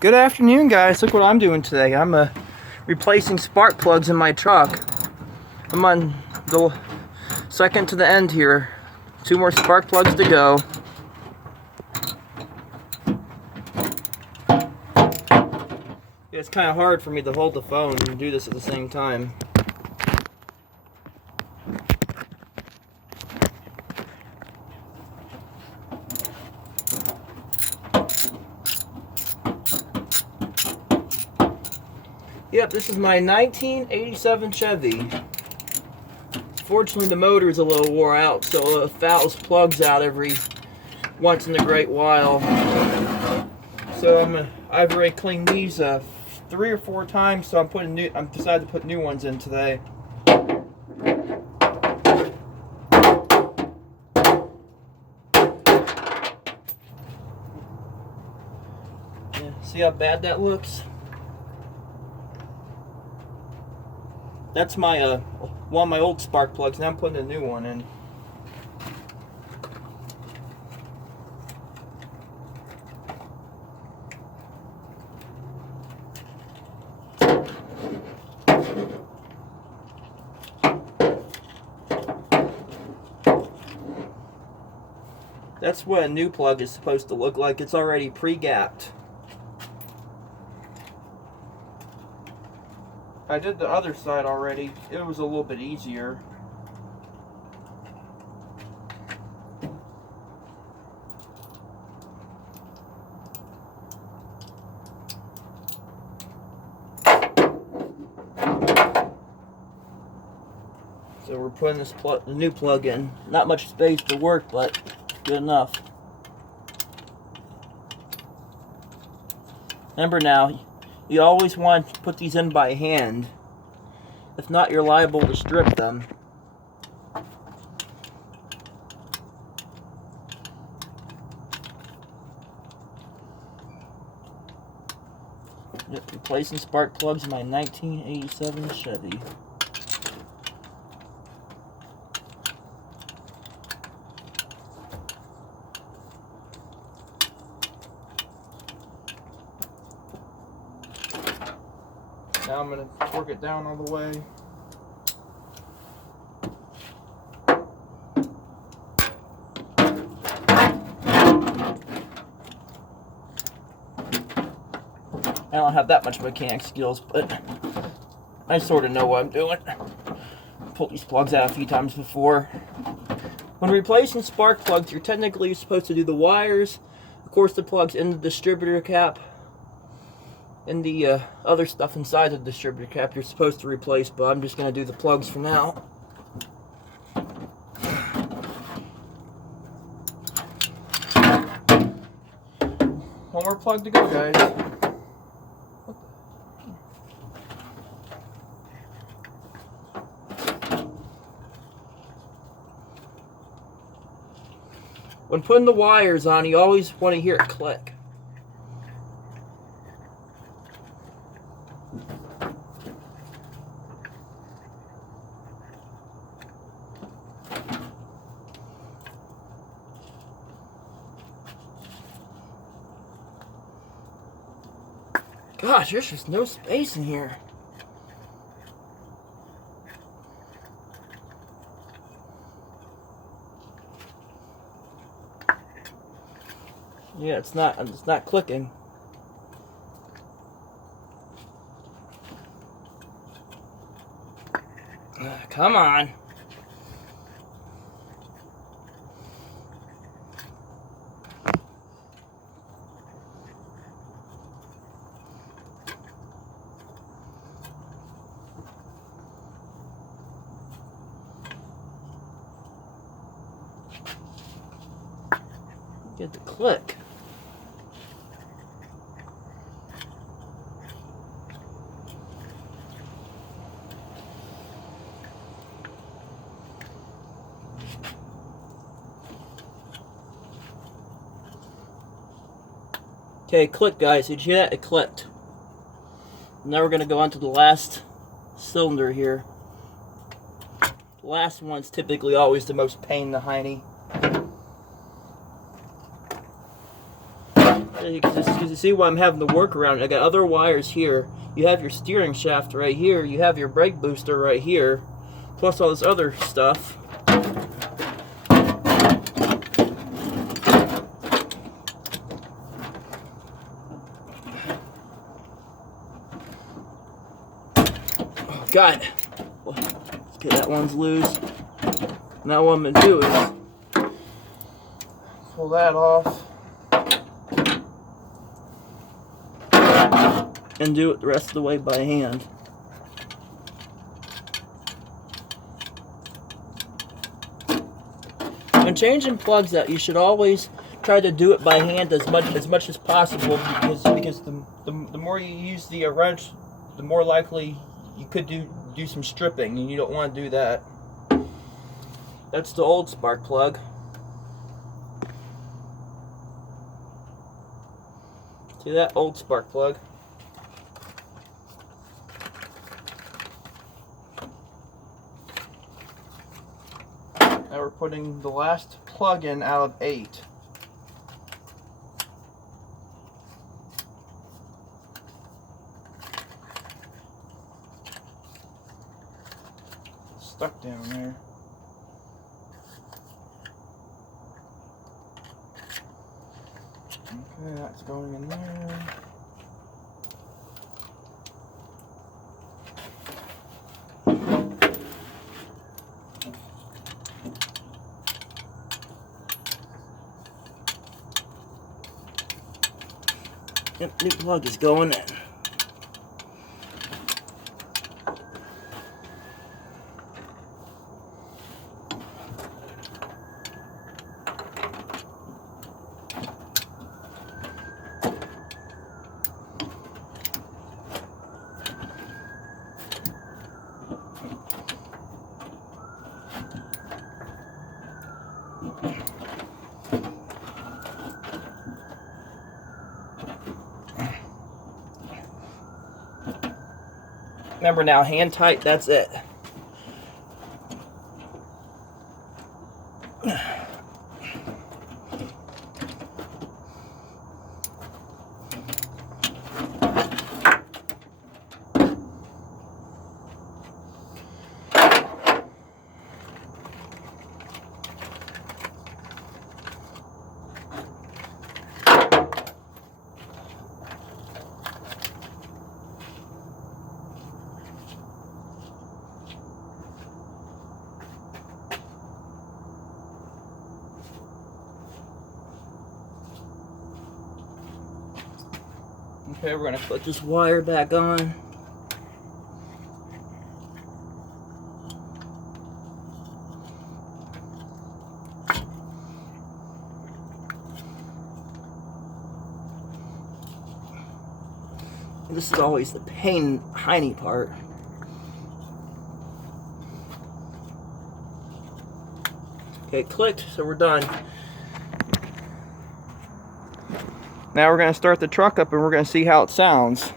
Good afternoon, guys. Look what I'm doing today. I'm replacing spark plugs in my truck. I'm on the second to the end here. 2 more spark plugs to go. It's kind of hard for me to hold the phone and do this at the same time. Yep, this is my 1987 Chevy. Fortunately, the motor is a little wore out, so it fouls plugs out every once in a great while. So I've already cleaned these 3 or 4 times. So I'm decided to put new ones in today. Yeah, see how bad that looks? That's my one of my old spark plugs. Now I'm putting a new one in. That's what a new plug is supposed to look like. It's already pre-gapped. I did the other side already. It was a little bit easier. So we're putting the new plug in. Not much space to work, but good enough. Remember now, you always want to put these in by hand. If not, you're liable to strip them. Yep, replacing spark plugs in my 1987 Chevy. Now I'm going to torque it down all the way. I don't have that much mechanic skills, but I sort of know what I'm doing. Pulled these plugs out a few times before. When replacing spark plugs, you're technically supposed to do the wires, of course the plugs in the distributor cap, and the other stuff inside the distributor cap you're supposed to replace, but I'm just going to do the plugs for now. One more plug to go, guys. When putting the wires on, you always want to hear it click. Gosh, there's just no space in here. Yeah, it's not clicking. Come on. Get the click. Okay, click, guys. Did you hear that? It clicked. Now we're going to go on to the last cylinder here. The last one's typically always the most pain in the hiney. You can see why I'm having to work around it. I got other wires here. You have your steering shaft right here. You have your brake booster right here. Plus all this other stuff. Oh, God. Let's get that one's loose. Now what I'm going to do is pull that off. And do it the rest of the way by hand. When changing plugs out, you should always try to do it by hand as much as possible, because the more you use the wrench, the more likely you could do some stripping, and you don't want to do that. That's the old spark plug. See that old spark plug? Now we're putting the last plug in out of 8. Stuck down there. Okay, that's going in there. Yep, new plug is going in. Remember now, hand tight, that's it. Okay, we're going to put this wire back on. This is always the hiney part. Okay, clicked, so we're done. Now we're going to start the truck up and we're going to see how it sounds.